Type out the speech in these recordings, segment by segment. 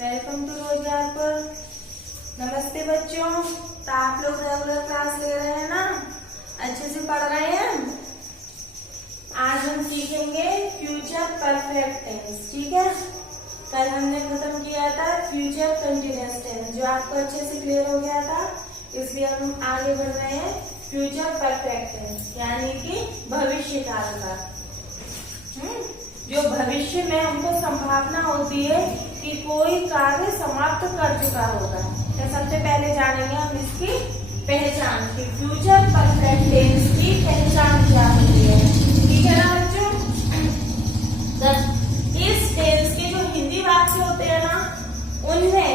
Welcome to रोजगार पर। नमस्ते बच्चों, तो आप लोग रेगुलर क्लास ले रहे हैं ना, अच्छे से पढ़ रहे हैं। आज हम सीखेंगे फ्यूचर परफेक्ट टेंस, ठीक है। कल हमने खत्म किया था फ्यूचर कंटिन्यूअस टेंस, जो आपको अच्छे से क्लियर हो गया था, इसलिए हम आगे बढ़ रहे हैं फ्यूचर परफेक्ट टेंस, यानी कि भविष्य काल का। जो भविष्य में हमको संभावना होती है कि कोई कार्य समाप्त कर चुका होगा। तो सबसे पहले जानेंगे हम इसकी पहचान की, फ्यूचर परफेक्ट टेंस की पहचान क्या होती है, ठीक है ना बच्चों। इस टेंस के जो हिंदी वाक्य होते हैं ना, उनमें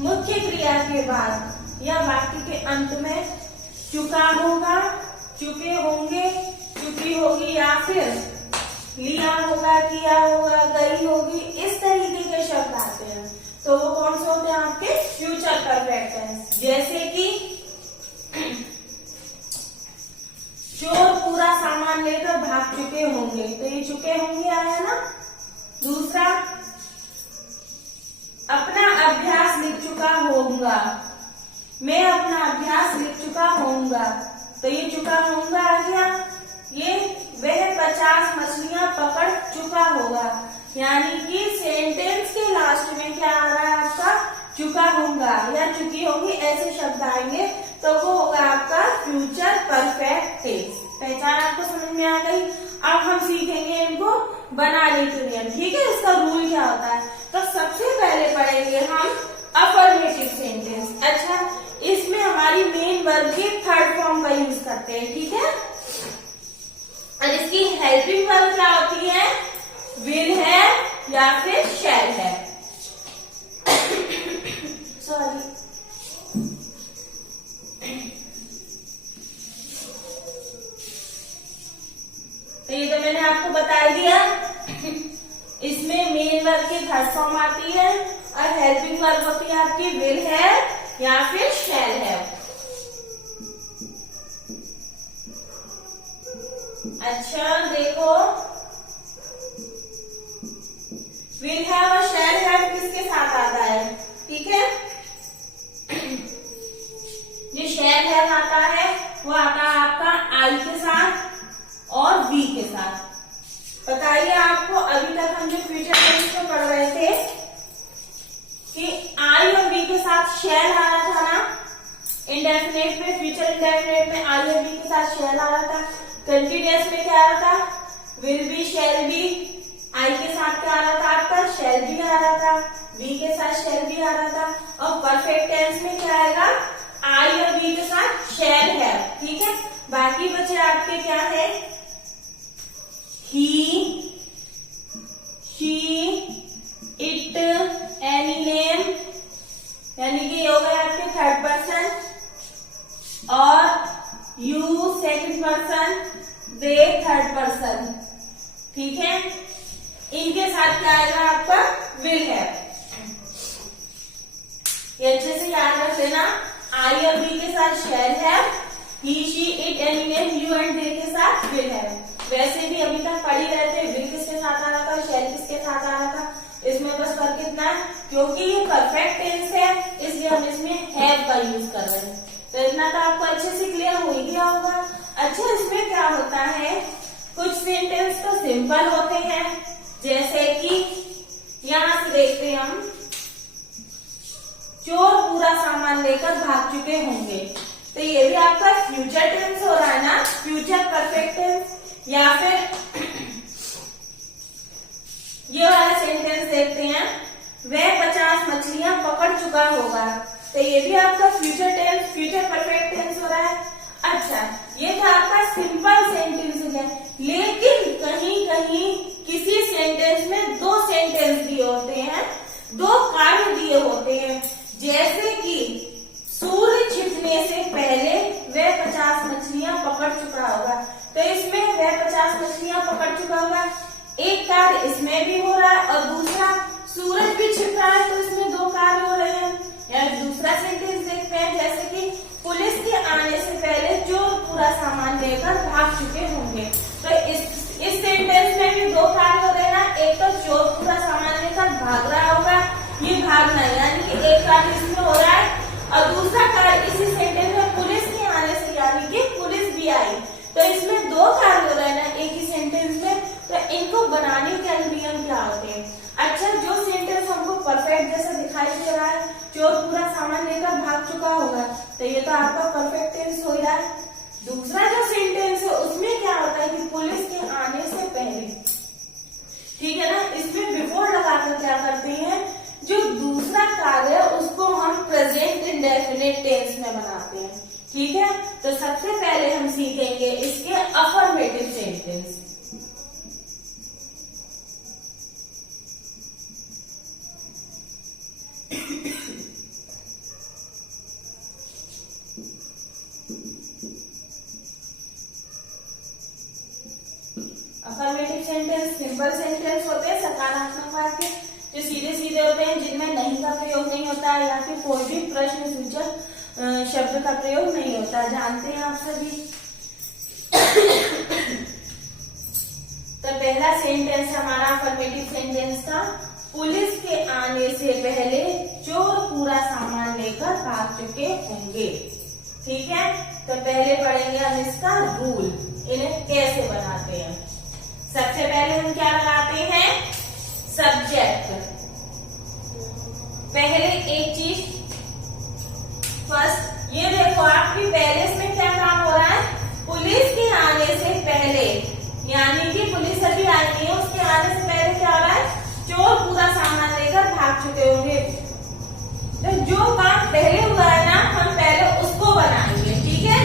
मुख्य क्रिया के बाद या वाक्य के अंत में चुका होगा, चुके होंगे, चुकी होगी, या फिर लिया होगा, किया होगा, गई होगी, इस तरीके के शब्द आते हैं। तो वो कौन से होते हैं आपके फ्यूचर परफेक्ट टेंस। जैसे कि चोर पूरा सामान लेकर भाग चुके होंगे, तो ये चुके होंगे आया ना। दूसरा, अपना अभ्यास लिख चुका होऊंगा, मैं अपना अभ्यास लिख चुका होऊंगा, तो ये चुका होऊंगा आ गया। ये वह 50 मछलियां पकड़ चुका होगा, यानी कि सेंटेंस के लास्ट में क्या आ रहा है आपका, चुका होगा या चुकी होगी, ऐसे शब्द आएंगे तो वो होगा आपका फ्यूचर परफेक्ट टेंस। पहचान आपको समझ में आ गई। अब हम सीखेंगे इनको बनाने के नियम, ठीक है। इसका रूल क्या होता है, तो सबसे पहले पढ़ेंगे हम अफर्मेटिव सेंटेंस। अच्छा, इसमें हमारी मेन वर्ब के थर्ड फॉर्म का यूज करते हैं, ठीक है। और इसकी हेल्पिंग वर्ब क्या होती है, विल है या फिर शैल है। सॉरी, तो ये तो मैंने आपको बता दिया। इसमें मेन वर्ब की थर्ड फॉर्म आती है और हेल्पिंग वर्ब होती है आपकी विल है या फिर शैल है। अच्छा देखो, विल हैव और शैल हैव किसके साथ आता है, ठीक है। जो शैल हैव आता है वो आता है आपका आई के साथ और वी के साथ। बताइए आपको, अभी तक हम जो फ्यूचर टेंस को पढ़ रहे थे कि आई और वी के साथ शैल आ रहा था ना, इंडेफिनेट में, फ्यूचर इंडेफिनेट में आई और वी के साथ शैल आ रहा था। कंटिन्यूअस में क्या आ रहा था, विल बी, शैल बी। आई के साथ क्या आ रहा था आपका, शैल बी आ रहा था। वी के साथ शैल बी आ रहा था। और परफेक्ट टेंस में क्या आएगा, आई और वी के साथ शैल है, ठीक है। बाकी बचे आपके क्या है, he, she, it, any name, यानी कि ये हो गए आपके थर्ड पर्सन, और you second person, they third person, ठीक है। इनके साथ क्या आएगा आपका, विल है। ये अच्छे से याद रख लेना, आई और वी के साथ शैल है, he, she, it, any name, you and they के साथ विल है। वैसे भी अभी तक पढ़ ही रहे थे, विल किसके साथ आ रहा था, शैल किसके साथ आ रहा था। इसमें बस फर्क इतना है, क्योंकि ये परफेक्ट टेंस है इसलिए हम इसमें हैव का यूज कर रहे हैं। तो इतना तो आपको अच्छे से क्लियर हो ही गया होगा। अच्छा, इसमें क्या होता है, कुछ सेंटेंस तो सिंपल होते हैं, जैसे कि यहां से देखते हैं हम, चोर पूरा सामान लेकर भाग चुके होंगे, तो ये भी आपका फ्यूचर टेंस हो रहा है ना, फ्यूचर परफेक्ट टेंस। या फिर ये वाला सेंटेंस देखते हैं, वह 50 मछलियां पकड़ चुका होगा, तो ये भी आपका future tense, future perfect tense हो रहा है। अच्छा, ये था आपका सिंपल सेंटेंस है, लेकिन कहीं कहीं किसी सेंटेंस में दो सेंटेंस दिए होते हैं, दो कार्य दिए होते हैं। जैसे कि सूर्य छिपने से पहले वह 50 मछलियां पकड़ चुका होगा, तो इसमें वह 50 मछलियां पकड़ चुका होगा, एक कार्य इसमें भी हो रहा है और दूसरा सूरज भी छिप रहा है, तो इसमें दो कार्य हो रहे हैं। या दूसरा सेंटेंस देखते हैं, जैसे कि पुलिस के आने से पहले चोर पूरा सामान लेकर भाग चुके होंगे, तो इस सेंटेंस में भी दो कार्य हो रहे हैं ना, एक तो चोर पूरा सामान लेकर भाग रहा होगा, ये भागना कार्य इसमें हो रहा है और दूसरा कार्य इसी सेंटेंस में पुलिस के आने से यानी कि पुलिस भी आई, तो इसमें दो कार्य हो रहे हैं ना एक ही सेंटेंस में, तो इनको बनाने के नियम क्या होते हैं। अच्छा, जो सेंटेंस हमको परफेक्ट जैसा दिखाई दे रहा है, चोर पूरा सामान लेकर भाग चुका होगा, तो ये तो आपका परफेक्ट टेंस हो रहा है। दूसरा जो सेंटेंस है उसमें क्या होता है कि पुलिस के आने से पहले, ठीक है ना, इसमें बिफोर लगाकर क्या करते हैं, जो दूसरा कार्य है उसको हम प्रेजेंट इंडेफिनिट टेंस में बनाते हैं। ठीक है, तो सबसे पहले हम सीखेंगे इसके affirmative sentence. Affirmative sentence simple sentence होते हैं, सकारात्मक वाक्य जो सीधे सीधे होते हैं, जिनमें नहीं का प्रयोग नहीं होता है या फिर कोई भी प्रश्न सूचक शब्द का प्रयोग नहीं होता, जानते हैं आप सभी। तो पहला सेंटेंस हमारा अफर्मेटिव सेंटेंस था, पुलिस के आने से पहले चोर पूरा सामान लेकर भाग चुके होंगे। ठीक है, तो पहले पढ़ेंगे हम इसका रूल, इन्हें कैसे बनाते हैं। सबसे पहले हम क्या लगाते हैं, सब्जेक्ट। पहले एक चीज फर्स्ट, ये देखो आपकी पहले इसमें क्या काम हो रहा है, पुलिस के आने से पहले, यानी कि पुलिस अभी आई नहीं है, उसके आने से पहले क्या हो रहा है, चोर पूरा सामान लेकर भाग चुके होंगे। तो जो काम पहले हुआ है ना, हम पहले उसको बनाएंगे। ठीक है,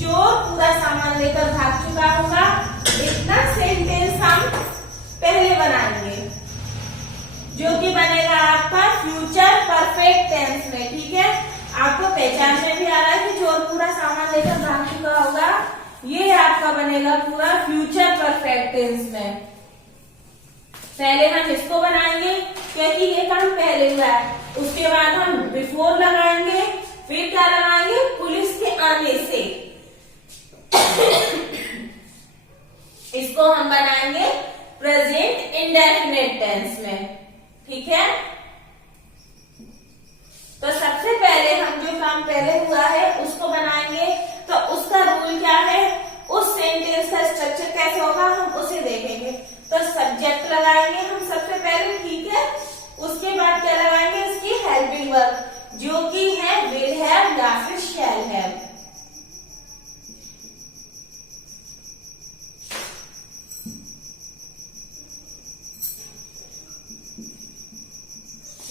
चोर पूरा सामान लेकर भाग चुका होगा, इतना सेंटेंस हम पहले बनाएंगे, जो कि बनेगा आपका फ्यूचर परफेक्ट टेंस में। ठीक है, आपको पहचान में भी आ रहा है कि चोर पूरा सामान लेकर भाग चुका होगा, ये आपका बनेगा पूरा फ्यूचर परफेक्ट टेंस में। पहले हम इसको बनाएंगे क्योंकि ये काम पहले हुआ है, उसके बाद हम बिफोर लगाएंगे, फिर क्या लगाएंगे, पुलिस के आने से। इसको हम बनाएंगे प्रेजेंट इंडेफिनिट टेंस में। ठीक है, तो सबसे पहले हम जो काम पहले हुआ है उसको बनाएंगे, तो उसका रूल क्या है, उस सेंटेंस का स्ट्रक्चर कैसे होगा हम उसे देखेंगे। तो सब्जेक्ट लगाएंगे हम सबसे पहले, ठीक है, उसके बाद क्या लगाएंगे, इसकी हेल्पिंग वर्ब, जो कि है विल हैव या फिर शैल हैव।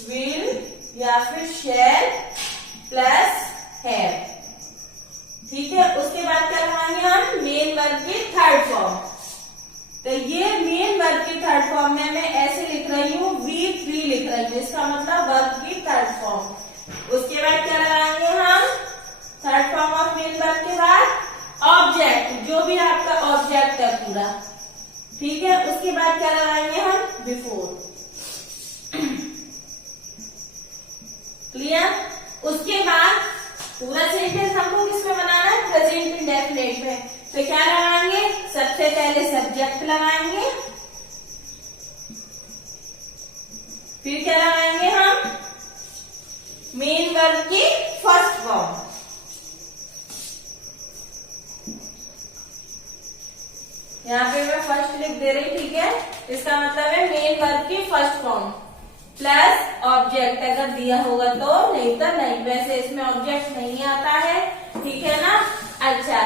विल या फिर शैल प्लस हैव। ठीक है, उसके बाद क्या लगाएंगे हम, मेन वर्ब की थर्ड फॉर्म। तो ये मेन वर्ब की थर्ड फॉर्म में मैं ऐसे लिख रही हूँ, V3 लिख रही हूँ, इसका मतलब वर्ब की थर्ड फॉर्म। उसके बाद क्या लगाएंगे हम, third form of main verb के बाद ऑब्जेक्ट, जो भी आपका ऑब्जेक्ट है पूरा। ठीक है, उसके बाद क्या लगाएंगे हम, बिफोर। क्लियर, उसके बाद पूरा सेंटेंस हमको किसमें बनाना है, प्रेजेंट इंडेफिनिट में। तो क्या लगाएंगे, सबसे पहले सब्जेक्ट लगाएंगे, फिर क्या लगाएंगे हम, मेन वर्ब की फर्स्ट फॉर्म। यहाँ पे मैं फर्स्ट लिख दे रही, ठीक है, इसका मतलब है मेन वर्ब की फर्स्ट फॉर्म प्लस ऑब्जेक्ट अगर दिया होगा तो, नहीं तो नहीं, वैसे इसमें ऑब्जेक्ट नहीं आता है। ठीक है ना। अच्छा,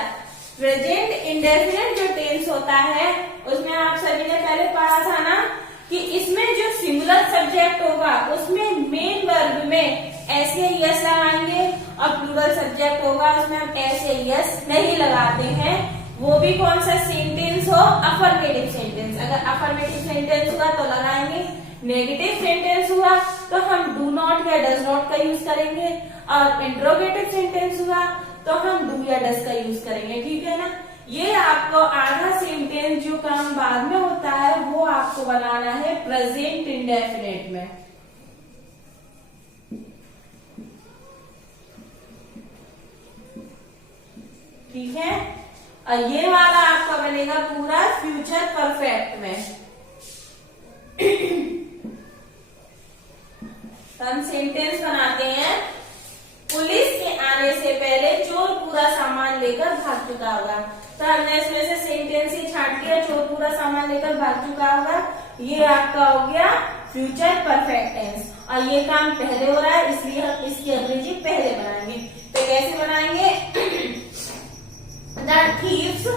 प्रेजेंट इंडेफिनिट जो टेंस होता है उसमें आप सभी ने पहले पढ़ा था ना कि इसमें जो सिंगुलर सब्जेक्ट होगा उसमें मेन वर्ब में ऐसे यस लगाएंगे और प्लूरल सब्जेक्ट होगा उसमें हम ऐसे यस नहीं लगाते हैं। वो भी कौन सा सेंटेंस हो, अफर्मेटिव सेंटेंस। अगर अफर्मेटिव सेंटेंस हुआ तो लगाएंगे, नेगेटिव सेंटेंस हुआ तो हम डू नॉट या डज नॉट का यूज करेंगे, और इंट्रोगेटिव सेंटेंस हुआ तो हम डू या डज का यूज करेंगे। ठीक है ना। ये आपको आधा सेंटेंस जो काम बाद में होता है वो आपको बनाना है प्रेजेंट इंडेफिनिट में। ठीक है, और ये वाला आपका बनेगा पूरा फ्यूचर परफेक्ट में। तो हम सेंटेंस बनाते हैं, पुलिस के आने से पहले चोर पूरा सामान लेकर भाग चुका होगा। तो हमने इसमें से सेंटेंस ही छांट दिया, चोर पूरा सामान लेकर भाग चुका होगा। ये आपका हो गया फ्यूचर परफेक्ट टेंस, और ये काम पहले हो रहा है इसलिए हम इसकी अंग्रेजी पहले बनाएंगे। तो कैसे बनाएंगे? द थीव्स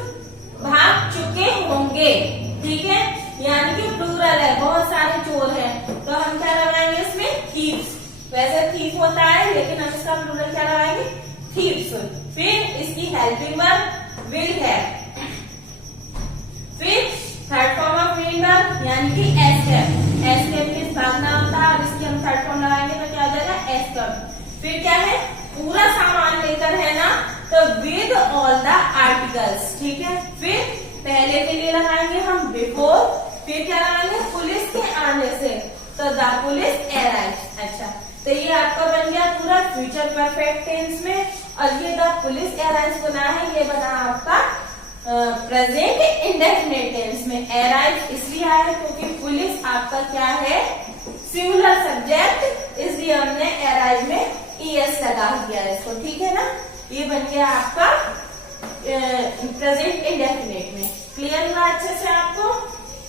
भाग चुके होंगे, ठीक है, यानी कि प्लूरल है, बहुत सारे चोर हैं, तो हम क्या लगाएंगे इसमें? थीव्स। वैसे थीफ होता है लेकिन हम इसका प्लूरल क्या लगाएंगे? थीव्स। फिर इसकी हेल्पिंग वर्ब विल है, फिर third form of main verb यानी कि एस्केप। एस्केप मींस भागना होता है, और इसकी हम थर्ड फॉर्म लगाएंगे तो क्या हो जाएगा? एस्केप। फिर क्या है? पूरा सामान लेकर है ना, तो विद ऑल द आर्टिकल्स, ठीक है। फिर पहले के लिए लगाएंगे हम बिफोर, फिर क्या लगाएंगे? पुलिस के आने से, तो द पुलिस अराइव्ड। अच्छा, तो ये आपका बन गया पूरा फ्यूचर परफेक्ट टेंस में, और ये द पुलिस अराइव्ड बना है, ये बना आपका प्रेजेंट इंडेफिनिट टेंस में। अराइव इसलिए आया क्योंकि पुलिस आपका क्या है? सिंगुलर सब्जेक्ट, इसलिए हमने अराइव में ईएस लगा दिया है इसको, ठीक है ना। ये बन गया आपका प्रेजेंट इंडेफिनिट में। क्लियर हुआ अच्छे से आपको?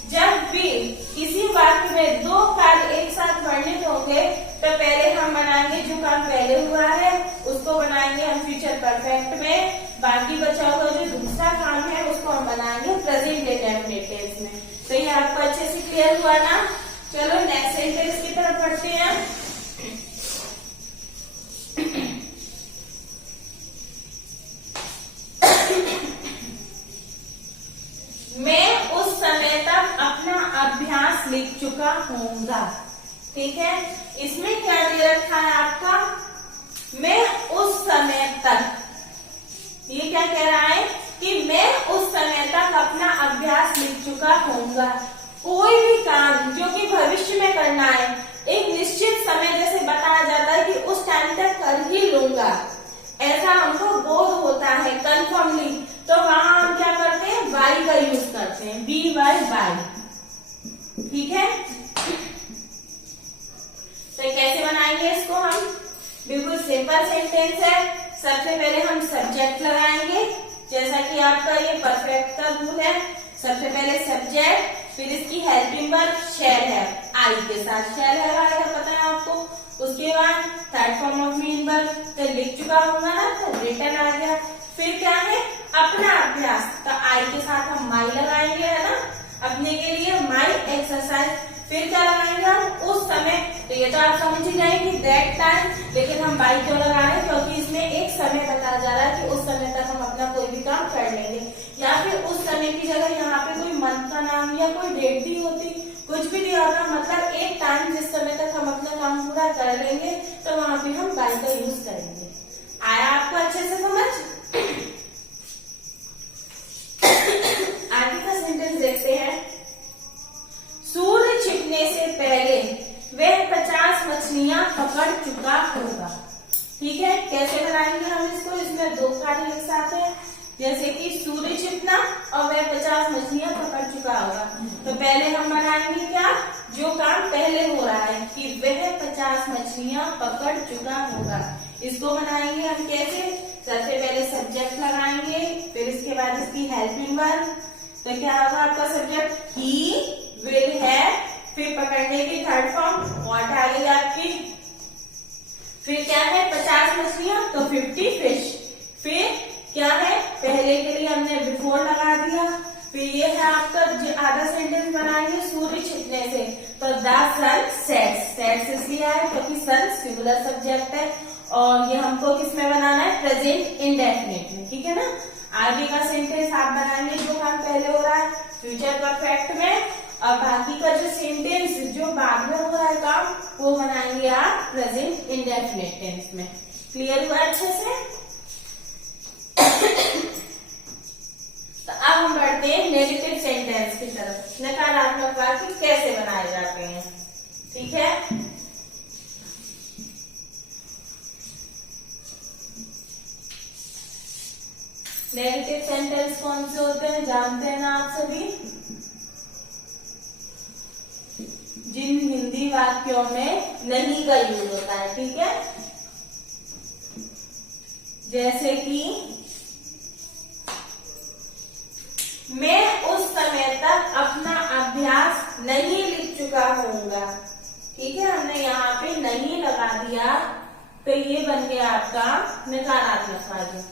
जब भी किसी वाक्य में दो कार्य एक साथ वर्णित होंगे तो पहले हम बनाएंगे जो काम पहले हुआ है उसको बनाएंगे हम फ्यूचर परफेक्ट में, बाकी बचा हुआ जो दूसरा काम है उसको हम बनाएंगे प्रेजेंट इंडेफिनिट टेंस में। तो ये आपको अच्छे से क्लियर हुआ ना? चलो नेक्स्ट सेंटेंस की तरफ बढ़ते हैं। मैं उस समय तक अपना अभ्यास लिख चुका होऊंगा, ठीक है। इसमें क्या दे रखा है आपका? मैं उस समय तक, ये क्या कह रहा है कि मैं उस समय तक अपना अभ्यास लिख चुका होऊंगा। कोई भी काम जो कि भविष्य में करना है, एक निश्चित समय जैसे बताया जाता है कि उस टाइम तक कर ही लूंगा, ऐसा हमको बोध होता है कन्फर्मली, तो वहां हम क्या करते हैं? बाई का यूज करते हैं, बी वाई बाई, ठीक है। तो कैसे बनाएंगे इसको हम? बिल्कुल सिंपल सेंटेंस है। सबसे पहले हम सब्जेक्ट लगाएंगे, जैसा कि आपका ये परफेक्ट का रूल है। सबसे पहले सब्जेक्ट, फिर इसकी हेल्पिंग वर्ब शैल है, आई के साथ शैल है आएगा, पता है आपको। उसके बाद third form of main verb, तो लिख चुका होगा ना, तो रिटन आ गया। फिर क्या है? अपना अभ्यास, तो आई के साथ हम माई लगाएंगे, है ना, अपने के लिए माई एक्सरसाइज। फिर क्या लगाएंगे हम? उस समय, तो ये तो आप समझ ही गए कि दैट टाइम, लेकिन हम बाई क्यों लगा रहे हैं? क्योंकि इसमें एक समय बताया जा रहा है कि उस समय तक हम अपना कोई भी काम कर लेंगे, या फिर उस समय की जगह यहाँ पे कोई मंथ का नाम या कोई डेट भी होती, कुछ भी दिया होता, मतलब एक टाइम जिस समय तक हम अपना काम पूरा कर लेंगे तो वहां पे हम बाई का यूज करेंगे। आया आपको अच्छे से समझ? आगे का सेंटेंस देखते हैं। सूर्य छिपने से पहले वह 50 मछलियां पकड़ चुका होगा, ठीक है। कैसे बनाएंगे हम इसको? इसमें दो कार्य एक साथ है, जैसे कि सूर्य छिपना और वह 50 मछलियां पकड़ चुका होगा। तो पहले हम बनाएंगे क्या? जो काम पहले हो रहा है कि वह 50 मछलियां पकड़ चुका होगा, इसको बनाएंगे हम कैसे? सबसे पहले सब्जेक्ट लगाएंगे, फिर इसके बाद इसकी हेल्पिंग वर्ब, तो क्या होगा आपका सब्जेक्ट? ही विल है, फिर पकड़ने की थर्ड फॉर्म व्हाट आ गई आपकी, फिर क्या है? 50 मछलियां, तो 50 फिश। फिर क्या है? पहले के लिए हमने बिफोर लगा दिया। फिर ये है आपका आधा सेंटेंस बनाएंगे सूर्य छिपने से, तो द सन सेट्स। सेट्स इसलिए है क्योंकि सन सिंगुलर सब्जेक्ट है, और ये हमको किस में बनाना है? प्रेजेंट इंडेफिनिट में, ठीक है ना। आगे का सेंटेंस आप बनाएंगे जो काम पहले हो रहा है फ्यूचर परफेक्ट में, और बाकी का जो सेंटेंस जो बाद में हो रहा है काम वो बनाएंगे आप प्रेजेंट इंडेफिनिट टेंस में। क्लियर हुआ अच्छे से? तो अब हम बढ़ते हैं नेगेटिव सेंटेंस की तरफ। नकारात्मक वाक्य कैसे बनाए जाते हैं, ठीक है। नेगेटिव सेंटेंस कौन से होते हैं जानते हैं ना आप सभी? जिन हिंदी भी वाक्यों में नहीं का यूज होता है। ठीक है, जैसे कि मैं उस समय तक अपना अभ्यास नहीं लिख चुका होऊंगा। ठीक है, हमने यहाँ पे नहीं लगा दिया तो ये बन गया आपका नकारात्मक वाक्य।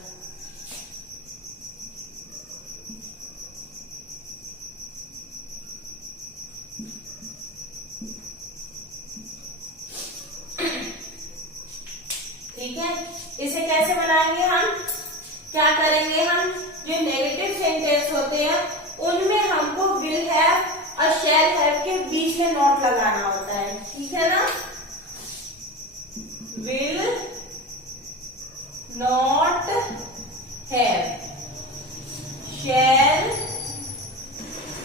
ठीक है, इसे कैसे बनाएंगे हम? क्या करेंगे हम? जो नेगेटिव सेंटेंस होते हैं उनमें हमको विल हैव और शैल हैव के बीच में नॉट लगाना होता है। ठीक है ना, will not have, shall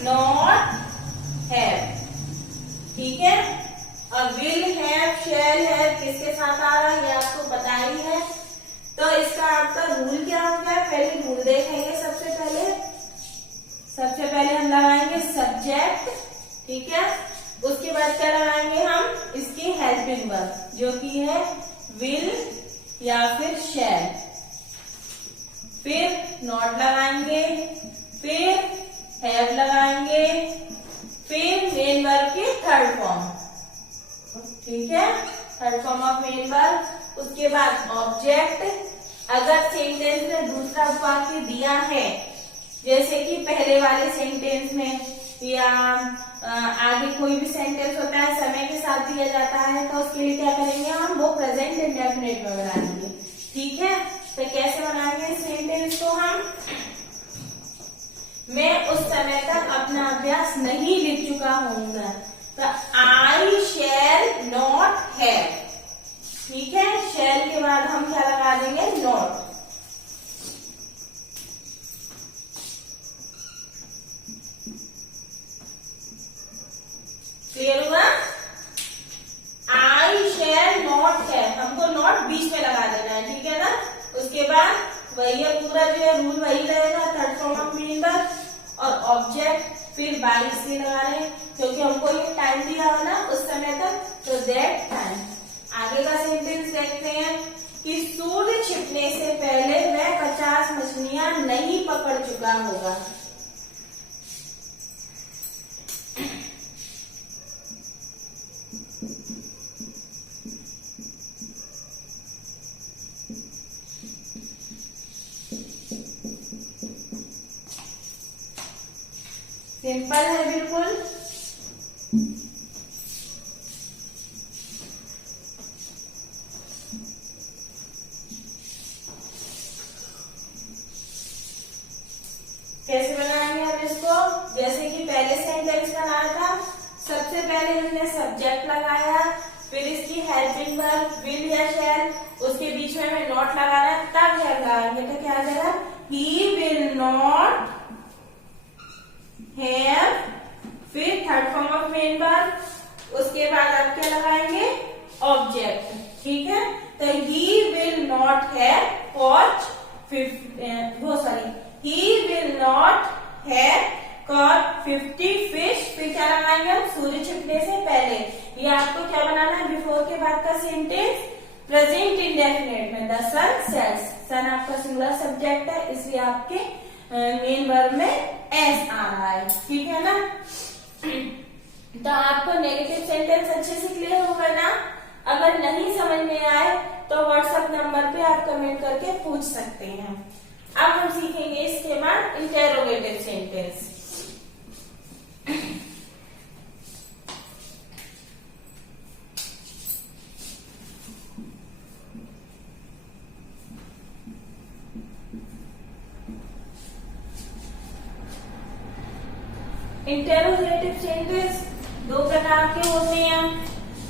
not have. ठीक है, और विल हैव शैल हैव किसके साथ आ रहा है ये आपको पता ही है। तो इसका आपका रूल क्या होगा? पहले रूल देखेंगे। सबसे पहले हम लगाएंगे सब्जेक्ट। ठीक है, उसके बाद क्या लगाएंगे हम? इसकी हेल्पिंग वर्ब जो कि है विल या फिर शैल। फिर नॉट लगाएंगे, फिर हैव लगाएंगे, फिर मेन वर्ब की थर्ड फॉर्म। ठीक है, third form of main verb. उसके बाद ऑब्जेक्ट। अगर सेंटेंस में दूसरा वाक्य दिया है, जैसे कि पहले वाले सेंटेंस में या आगे कोई भी सेंटेंस होता है समय के साथ दिया जाता है, तो उसके लिए क्या करेंगे हम? वो प्रेजेंट इंडेफिनिट में बनाएंगे। ठीक है, तो कैसे बनाएंगे सेंटेंस को हम? मैं उस समय तक अपना अभ्यास नहीं लिख चुका होऊंगा, तो आई शैल नॉट हैव। ठीक है, शैल के बाद हम क्या लगा देंगे? नॉट। क्लियर हुआ? आई शैल नॉट हैव, हमको नॉट बीच में लगा देना है। ठीक है ना, उसके बाद वही है पूरा जो है रूल वही रहेगा, third form of main verb और ऑब्जेक्ट। फिर बाय इसलिए लगा रहे हैं क्योंकि हमको ये टाइम दिया हो ना उस समय तक, तो दैट टाइम। आगे का सेंटेंस देखते हैं कि सूर्य छिपने से पहले वह 50 मछलियां नहीं पकड़ चुका होगा। सिंपल है बिल्कुल। कैसे बनाएंगे हम इसको? जैसे कि पहले सेंटेंस बनाया था, सबसे पहले हमने सब्जेक्ट लगाया, फिर इसकी हेल्पिंग वर्ब विल या शैल, उसके बीच में हमें नॉट लगाना है, तब क्या लगाएंगे? तो क्या आ जाएगा? ही विल नॉट हैव, फिर third form of main verb, उसके बाद आप क्या लगाएंगे? ऑब्जेक्ट। ठीक है, तो he will not have caught he will not have caught 50 fish। फिर क्या लगाएंगे हम? सूर्य छिपने से पहले। ये आपको क्या बनाना है? बिफोर के बाद का सेंटेंस प्रेजेंट इंडेफिनिट में द सन सेट्स। सन आपका सिंगुलर सब्जेक्ट है, इसलिए आपके मेन वर्ब में एस आ रहा है। ठीक है ना, तो आपको नेगेटिव सेंटेंस अच्छे से क्लियर होगा ना? अगर नहीं समझ में आए तो व्हाट्सएप नंबर पे आप कमेंट करके पूछ सकते हैं। अब हम सीखेंगे इसके बाद इंटेरोगेटिव सेंटेंस। इंटेरोगेटिव सेंटेंस दो प्रकार के होते हैं,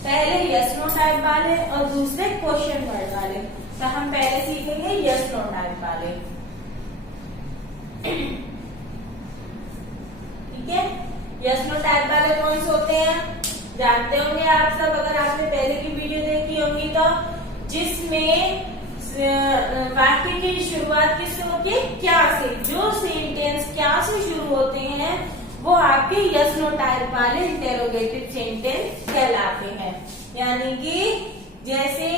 पहले यस नो टाइप वाले और दूसरे क्वेश्चन वर्ड वाले। तो हम पहले सीखेंगे यस नो टाइप वाले। ठीक है, यस नो टाइप वाले कौन से होते हैं? जानते होंगे आप सब, अगर आपने पहले की वीडियो देखी होगी तो, जिसमें वाक्य की शुरुआत किससे होती है? क्या से। जो सेंटेंस क्या से शुरू होते हैं वो आपके यस नो टाइप वाले इंटेरोगेटिव सेंटेंस कहलाते हैं। यानी कि जैसे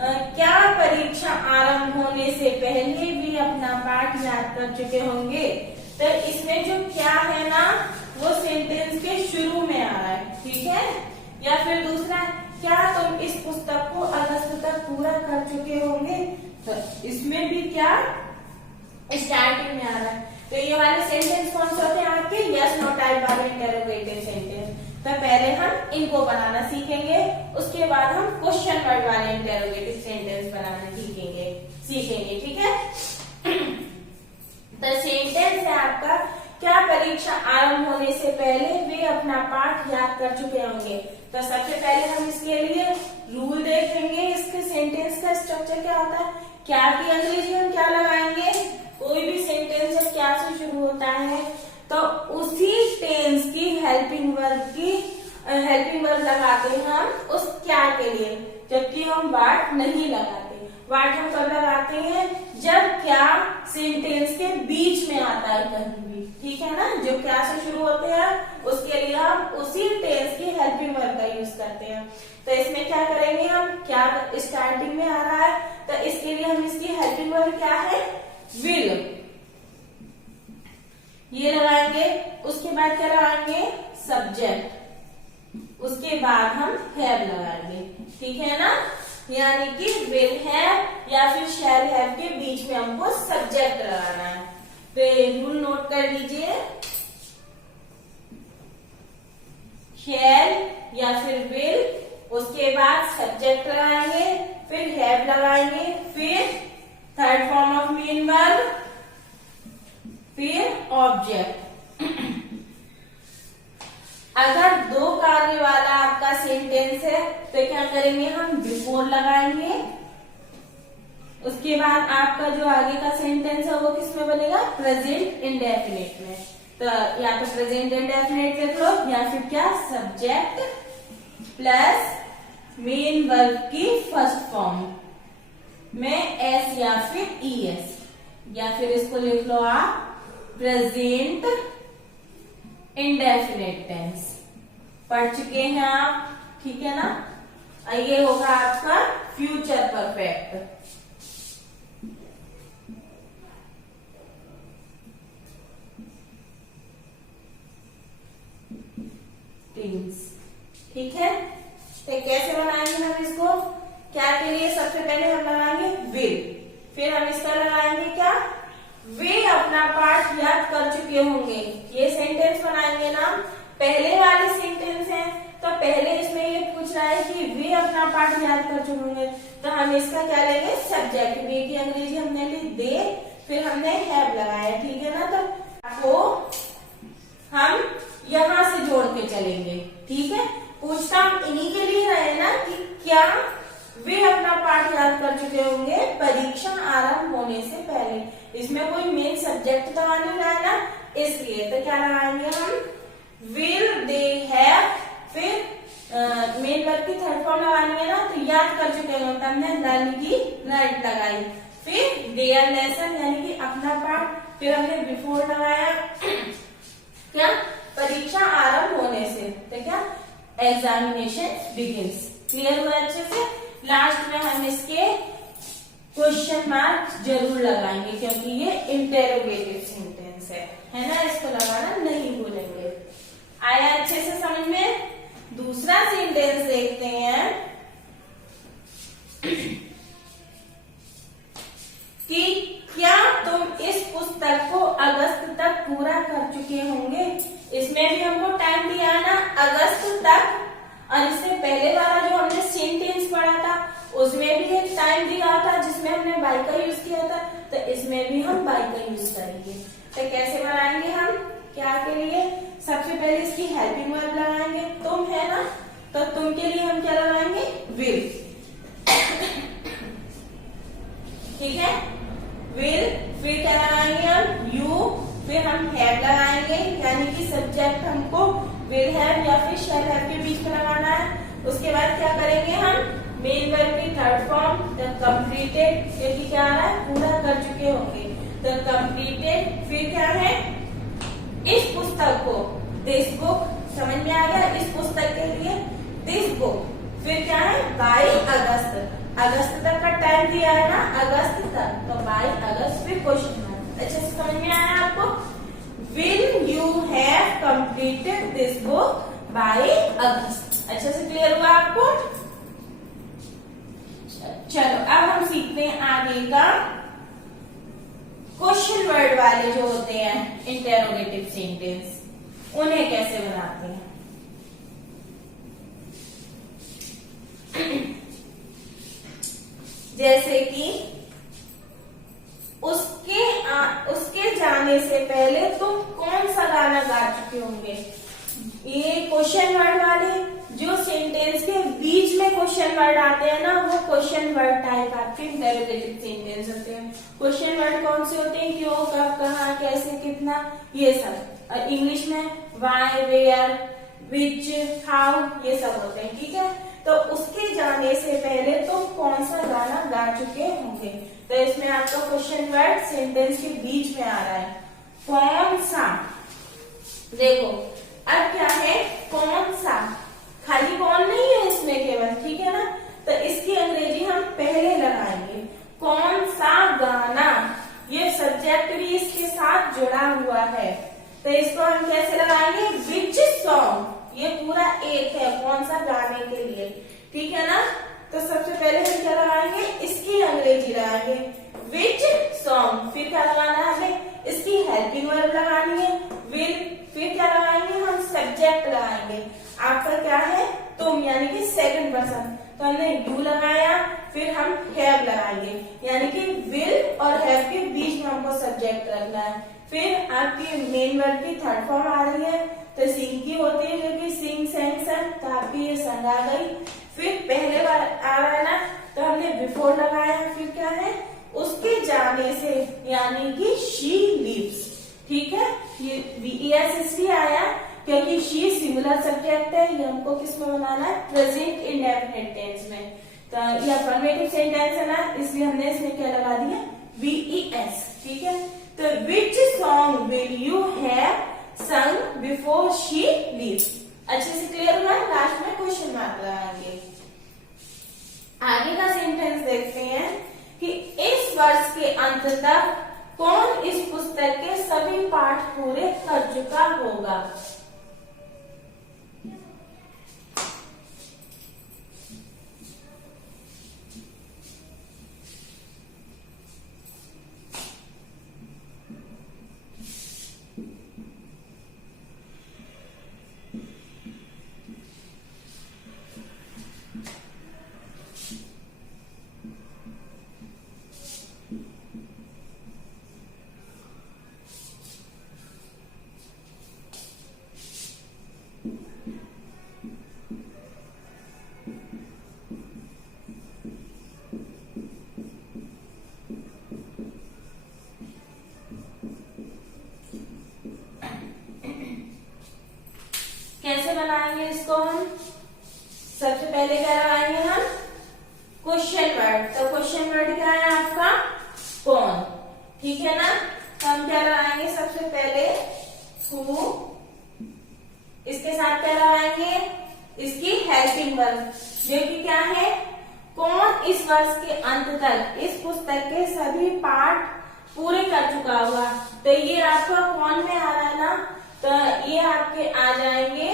क्या परीक्षा आरंभ होने से पहले भी अपना पाठ याद कर चुके होंगे, तो इसमें जो क्या है ना वो सेंटेंस के शुरू में आ रहा है, ठीक है। या फिर दूसरा, क्या तुम इस पुस्तक को अगस्त तक पूरा कर चुके होंगे, तो इसमें भी क्या स्टार्टिंग में आ रहा है। तो ये वाले सेंटेंस कौन से होते हैं आपके यस नो टाइप वाले इंटेरोगेटिव सेंटेंस। तो पहले हम इनको बनाना सीखेंगे, उसके बाद हम क्वेश्चन वर्ड वाले इंटेरोगेटिव सेंटेंस बनाना सीखेंगे, ठीक है। तो सेंटेंस है आपका, क्या परीक्षा आरंभ होने से पहले वे अपना पाठ याद कर चुके होंगे। तो सबसे पहले हम इसके लिए रूल देखेंगे, इसके सेंटेंस का स्ट्रक्चर क्या होता है। क्या की अंग्रेजी हम क्या लगाएंगे, कोई भी सेंटेंस जब क्या से शुरू होता है तो उसी टेंस की हेल्पिंग वर्ब लगाते हैं हम उस क्या के लिए, जबकि हम वाट नहीं लगाते। वाट हम कब लगाते हैं, जब क्या सेंटेंस के बीच में आता है कहीं भी, ठीक है ना। जो क्या से शुरू होते हैं उसके लिए हम उसी टेंस की हेल्पिंग वर्ब का यूज करते हैं। तो इसमें क्या करेंगे हम, क्या स्टार्टिंग में आ रहा है तो इसके लिए हम इसकी हेल्पिंग वर्ब क्या है, विल, ये लगाएंगे। उसके बाद क्या लगाएंगे, सब्जेक्ट, उसके बाद हम हैव लगाएंगे, ठीक है ना। यानी कि विल हैव या फिर शैल हैव के बीच में हमको सब्जेक्ट लगाना है। तो रूल नोट कर लीजिए, शैल या फिर विल, उसके बाद सब्जेक्ट लगाएंगे, फिर हैव लगाएंगे, फिर third form of main verb, फिर ऑब्जेक्ट। अगर दो कार्य वाला आपका सेंटेंस है तो क्या करेंगे, हम बिफोर लगाएंगे। उसके बाद आपका जो आगे का सेंटेंस है वो किसमें बनेगा, प्रेजेंट इंडेफिनिट में। तो या तो प्रेजेंट इंडेफिनिट लिख लो या फिर क्या, सब्जेक्ट प्लस मेन वर्ब की फर्स्ट फॉर्म में एस या फिर ईएस, या फिर इसको लिख लो आप प्रेजेंट इंडेफिनिट टेंस। पढ़ चुके हैं आप, ठीक है ना। ये होगा आपका फ्यूचर परफेक्ट। टेंस, ठीक है। तो कैसे बनाएंगे हम इसको, क्या के लिए सबसे पहले हम लगाएंगे विल, फिर हम इसका लगाएंगे क्या, वे अपना पाठ याद कर चुके होंगे। ये सेंटेंस बनाएंगे ना, पहले वाले सेंटेंस है तो पहले इसमें ये पूछ रहा है कि वे अपना पाठ याद कर चुके होंगे, तो हम इसका क्या लेंगे, सब्जेक्ट। वे की अंग्रेजी हमने ली दे, फिर हमने हैव लगाया, ठीक है ना। तो हम यहां से जोड़ के चलेंगे, ठीक है। पूछता हम इन्हीं के लिए रहे ना कि क्या वे अपना पाठ याद कर चुके होंगे परीक्षा आरंभ होने से पहले। इसमें कोई मेन सब्जेक्ट तो आने का है ना, इसलिए तो क्या लगाएंगे हम, विल दे हैव, फिर मेन वर्ब की थर्ड फॉर्म लगानी है ना, तो याद कर चुके होंगे तो हमने लर्न की लर्न लगाई, फिर देयर लेसन यानी कि अपना पाठ, फिर हमने बिफोर लगाया क्या, परीक्षा आरंभ होने से, तो क्या, एग्जामिनेशन बिगिंस। क्लियर हुआ अच्छे से। लास्ट में हम इसके क्वेश्चन मार्क जरूर लगाएंगे क्योंकि ये इंटेरोगेटिव सेंटेंस है ना, इसको लगाना नहीं भूलेंगे। आया अच्छे से समझ में। दूसरा सेंटेंस देखते हैं कि क्या तुम इस पुस्तक को अगस्त तक पूरा कर चुके होंगे। इसमें भी हमको टाइम दिया है ना, अगस्त तक, और इससे पहले वाला जो हमने सेंटेंस पढ़ा था उसमें भी एक टाइम दिया था जिसमें हमने बाई का यूज किया था, तो इसमें भी हम बाई का यूज करेंगे। तो कैसे बनाएंगे हम, क्या के लिए, सबसे पहले इसकी हेल्पिंग वर्ब लगाएंगे, तुम है ना, तो तुम के लिए हम क्या लगाएंगे, विल, ठीक है, विल, फिर क्या लगाएंगे हम, यू, फिर हम हैव लगाएंगे, यानी कि सब्जेक्ट हमको विल हैव या फिर शैल हैव के बीच में लगाना है। उसके बाद क्या करेंगे हम, मेन वर्ब की थर्ड फॉर्म द कंप्लीटेड, क्योंकि क्या आ रहा है, पूरा कर चुके होंगे, द कंप्लीटेड, फिर क्या है, इस पुस्तक को दिस बुक, समझ में आ गया, इस पुस्तक के लिए दिस बुक। फिर क्या है, बाई अगस्त, अगस्त तक का टाइम दिया है ना, अगस्त तक, तो बाई अगस्त। फिर क्वेश्चन मार्क। अच्छे से समझ में आया आपको? Will you have completed this book by August. अच्छे से क्लियर हुआ आपको? चलो अब हम सीखते हैं आगे का क्वेश्चन वर्ड वाले जो होते हैं इंटेरोगेटिव सेंटेंस, उन्हें कैसे बनाते हैं। जैसे कि उसके जाने से पहले तुम कौन सा गाना गा चुके होंगे। ये क्वेश्चन वर्ड वाले जो सेंटेंस के बीच में क्वेश्चन वर्ड आते हैं ना, वो क्वेश्चन वर्ड टाइप आपके इंटेरोगेटिव सेंटेंस होते हैं। क्वेश्चन वर्ड कौन से होते हैं, क्यों, कब, कहाँ, कैसे, कितना, ये सब। और इंग्लिश में वाई, वेयर, विच, हाउ, ये सब होते हैं। ठीक है, तो उसके जाने से पहले तुम कौन सा गाना गा चुके होंगे। तो इसमें आपका क्वेश्चन वर्ड सेंटेंस के बीच में आ रहा है, कौन सा। देखो अब क्या है, कौन सा, खाली कौन नहीं है इसमें केवल, ठीक है ना। तो इसकी अंग्रेजी हम पहले लगाएंगे, कौन सा गाना। ये सब्जेक्ट भी इसके साथ जुड़ा हुआ है, तो इसको हम कैसे लगाएंगे, विच सॉन्ग। ये पूरा एक है, कौन सा गाने के लिए, ठीक है ना। तो सबसे पहले हम क्या लगाएंगे, इसकी अंग्रेजी लगाएंगे, विच सॉन्ग। फिर क्या लगाना है हमें, इसकी हेल्पिंग वर्ब लगानी है, विल। फिर क्या लगाएंगे, हम सब्जेक्ट लगाएंगे। आपका क्या है, तुम, यानी कि सेकंड पर्सन, तो हमने यू लगाया। फिर हम हैव लगाएंगे, यानी कि विल और हैव के बीच में हमको सब्जेक्ट रखना है। फिर आपकी मेन वर्ब की थर्ड फॉर्म आ रही है, तो सिंग की होती है, जो कि सिंग, सेंग, सन, तो आपकी ये संग आ गई। फिर पहले बार आ रहा है ना, तो हमने बिफोर लगाया। फिर क्या है, उसके जाने से, यानी कि शी लीव्स। ठीक है, ये VES इसलिए आया क्योंकि शी सिंगुलर सब्जेक्ट है, ये हमको किस में बनाना है, प्रेजेंट इंडेफिनिट टेंस में। तो ये अफर्मेटिव सेंटेंस है ना, इसलिए हमने इसमें क्या लगा दिया, VES। ठीक है, तो which song will you have sung before she leaves। अच्छे से क्लियर हुआ, लास्ट में क्वेश्चन मार्क लगाएंगे। आगे का सेंटेंस देखते हैं कि इस वर्ष के अंत तक कौन इस पुस्तक के सभी पाठ पूरे कर चुका होगा। कैसे बनाएंगे इसको हम, सबसे पहले क्या लगाएंगे हम, क्वेश्चन वर्ड। तो क्वेश्चन वर्ड क्या है आपका, कौन। ठीक है ना, तो हम क्या लगाएंगे, सबसे पहले हु, इसके साथ क्या लगाएंगे, इसकी हेल्पिंग वर्ब, जो कि क्या है, कौन इस वर्ष के अंत तक इस पुस्तक के सभी पाठ पूरे कर चुका हुआ। तो ये आपका कौन में आ रहा है ना, तो ये आपके आ जाएंगे,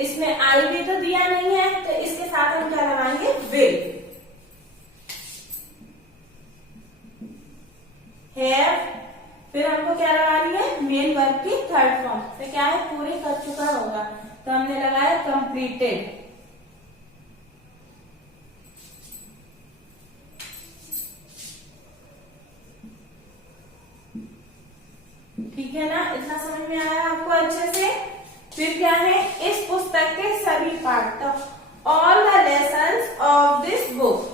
इसमें आई भी तो दिया नहीं है, तो इसके साथ हम क्या लगाएंगे, विल। हैव, फिर हमको क्या लगानी है, मेन वर्ब की थर्ड फॉर्म, तो क्या है, पूरे कर चुका होगा, तो हमने लगाया कंप्लीटेड। ठीक है ना, इतना समझ में आया आपको अच्छे से। फिर क्या है, इस पुस्तक के सभी पाठ, तो all the lessons of this book.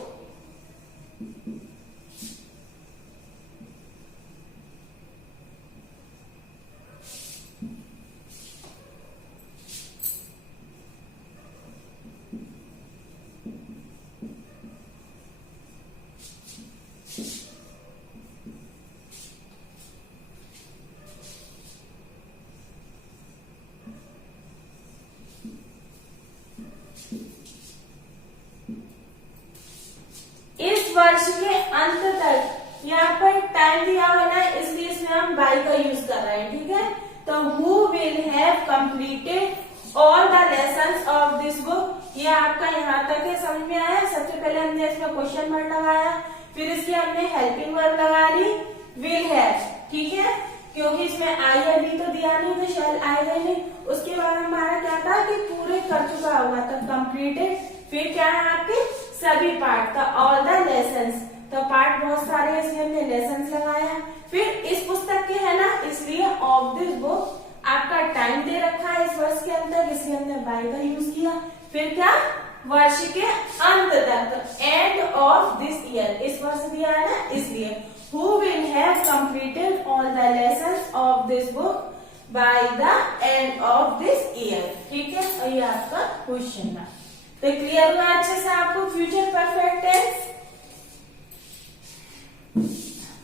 वर्ष के अंत तक, यहाँ पर टाइम दिया हुआ है इसलिए इसमें हम बाय का यूज कर रहे हैं, ठीक है। तो who will have completed all the lessons of this book, ये आपका यहाँ तक है, समझ में आया। सबसे पहले हमने इसमें क्वेश्चन वर्ड लगाया, फिर इसकी हमने हेल्पिंग वर्ब लगा ली विल हैव, ठीक है, क्योंकि इसमें आई या बी तो दिया नहीं तो शैल आएगा नहीं। उसके बाद हमारा क्या था कि पूरे कर चुका हुआ था कंप्लीटेड, फिर क्या है आपके सभी पार्ट का ऑल द लेसन्स, तो पार्ट बहुत सारे हैं इसलिए हमने लेसन्स लगाया। फिर इस पुस्तक के है ना, इसलिए ऑफ दिस बुक आपका टाइम दे रखा है इस वर्ष के अंदर, इसलिए हमने बाय का यूज किया। फिर क्या, वर्ष के अंत तक, तो एंड ऑफ दिस ईयर, इस वर्ष दिया है ना इसलिए। Who will have completed all the lessons of this book by the end of this year, ठीक है। और ये आपका क्वेश्चन था, तो क्लियर हुआ अच्छे से आपको फ्यूचर परफेक्ट टेंस।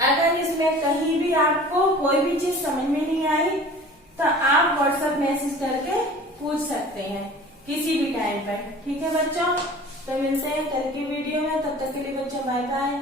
अगर इसमें कहीं भी आपको कोई भी चीज समझ में नहीं आई तो आप व्हाट्सएप मैसेज करके पूछ सकते हैं किसी भी टाइम पर, ठीक है बच्चों। तो मिलते हैं कल की वीडियो में, तब तक के लिए बच्चों बाय बाय।